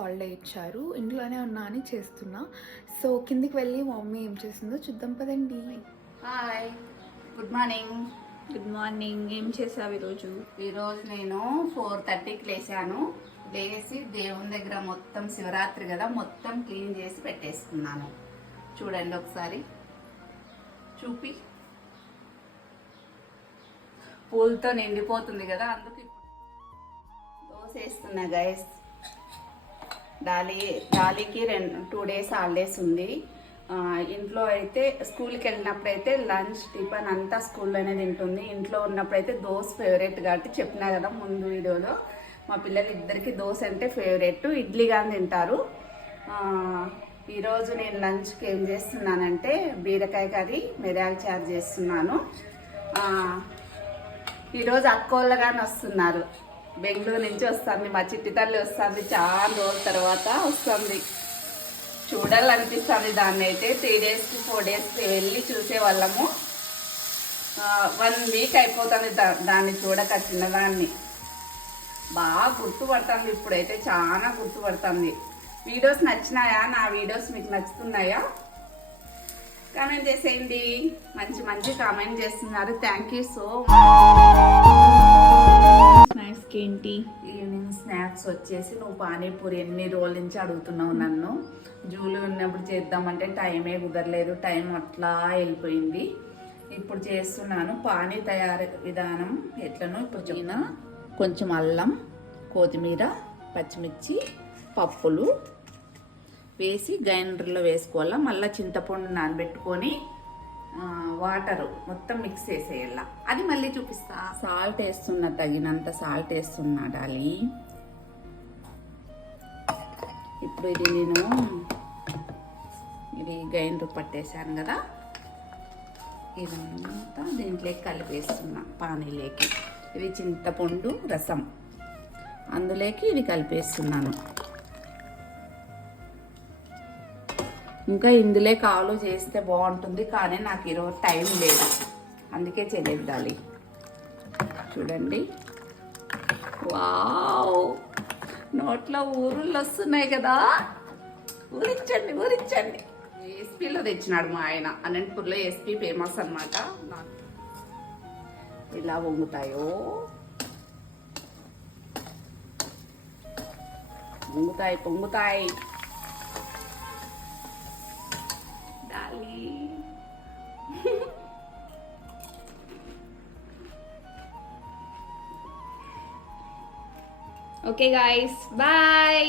Holiday ఇచ్చారు. ఇంట్లోనే ఉన్నా అని చేస్తున్నా. సో కిందికి వెళ్ళి మా మమ్మీ ఏం చేసిందో చూద్దాం పదండి. Hi, good morning. Good morning. ఏం చేసావు ఈరోజు? ఈరోజు నేను 4:30కి లేచాను. లేచి దేవుని దగ్గర మొత్తం శివరాత్రి కదా, మొత్తం క్లీన్ చేసి పెట్టేసుకున్నాను. చూడండి ఒకసారి చూపి, పూలతో నిండిపోతుంది కదా, అందుకు దోశ వేస్తున్నా గైస్. డాలీకి 2 డేస్ హాలిడేస్ ఉంది. ఇంట్లో అయితే స్కూల్కి వెళ్ళినప్పుడు అయితే లంచ్ టిఫిన్ అంతా స్కూల్లోనే తింటుంది. ఇంట్లో ఉన్నప్పుడు అయితే దోశ ఫేవరెట్ కాబట్టి చెప్పినా కదా ముందు వీడియోలో, మా పిల్లలు ఇద్దరికి దోశ అంటే ఫేవరెట్, ఇడ్లీ కానీ తింటారు. ఈరోజు నేను లంచ్కి ఏం చేస్తున్నానంటే బీరకాయ కర్రీ, మిరియాల చారు చేస్తున్నాను. ఈరోజు అక్కోళ్ళు కానీ వస్తున్నారు, బెంగళూరు నుంచి వస్తుంది. మా చిట్టి తల్లి వస్తుంది, చాలా రోజుల తర్వాత వస్తుంది. చూడాలనిపిస్తుంది దాన్ని అయితే. 3 డేస్కి 4 డేస్కి వెళ్ళి చూసేవాళ్ళము. 1 వీక్ అయిపోతుంది దాన్ని చూడక. చిన్నదాన్ని బాగా గుర్తుపడుతుంది, ఇప్పుడైతే చాలా గుర్తుపడుతుంది. వీడియోస్ నచ్చినాయా? నా వీడియోస్ మీకు నచ్చుతున్నాయా? కామెంట్ చేసేయండి. మంచి మంచి కామెంట్ చేస్తున్నారు. Thank you so much. ఏంటి ఈవినింగ్ స్నాక్స్ వచ్చేసి, నువ్వు పానీపూరి ఎన్ని రోజుల నుంచి అడుగుతున్నావు నన్ను. జూలు ఉన్నప్పుడు చేద్దామంటే టైమే కుదరలేదు, టైం అట్లా వెళ్ళిపోయింది. ఇప్పుడు చేస్తున్నాను. పానీ తయారీ విధానం ఎట్లనో ఇప్పుడు కొంచెం అల్లం, కొత్తిమీర, పచ్చిమిర్చి, పప్పులు వేసి గ్రైండర్లో వేసుకోవాలా. మళ్ళీ చింతపండు నానబెట్టుకొని వాటరు మొత్తం మిక్స్ చేసేయాల. అది మళ్ళీ చూపిస్తా. సాల్ట్ వేస్తున్నా, తగినంత సాల్ట్ వేస్తున్నా డాలి. ఇప్పుడు ఇది గ్రైండర్ పట్టేశాను కదా, ఇదంతా దీంట్లోకి కలిపేస్తున్నా. పానీలోకి ఇది చింతపండు రసం, అందులోకి ఇది కలిపేస్తున్నాను. ఇంకా ఇందులో కాలు చేస్తే బాగుంటుంది, కానీ నాకు ఈరోజు టైం లేదు, అందుకే చేయలేదు. చూడండి, వావ్, నోట్లో ఊరుళ్ళు వస్తున్నాయి కదా. ఊరించండి ఊరించండి. ఎస్పీలో తెచ్చినాడు మా ఆయన. అనంతపూర్లో ఎస్పీ ఫేమస్ అన్నమాట. ఇలా వంగుతాయో, పొంగుతాయి. Okay guys, bye.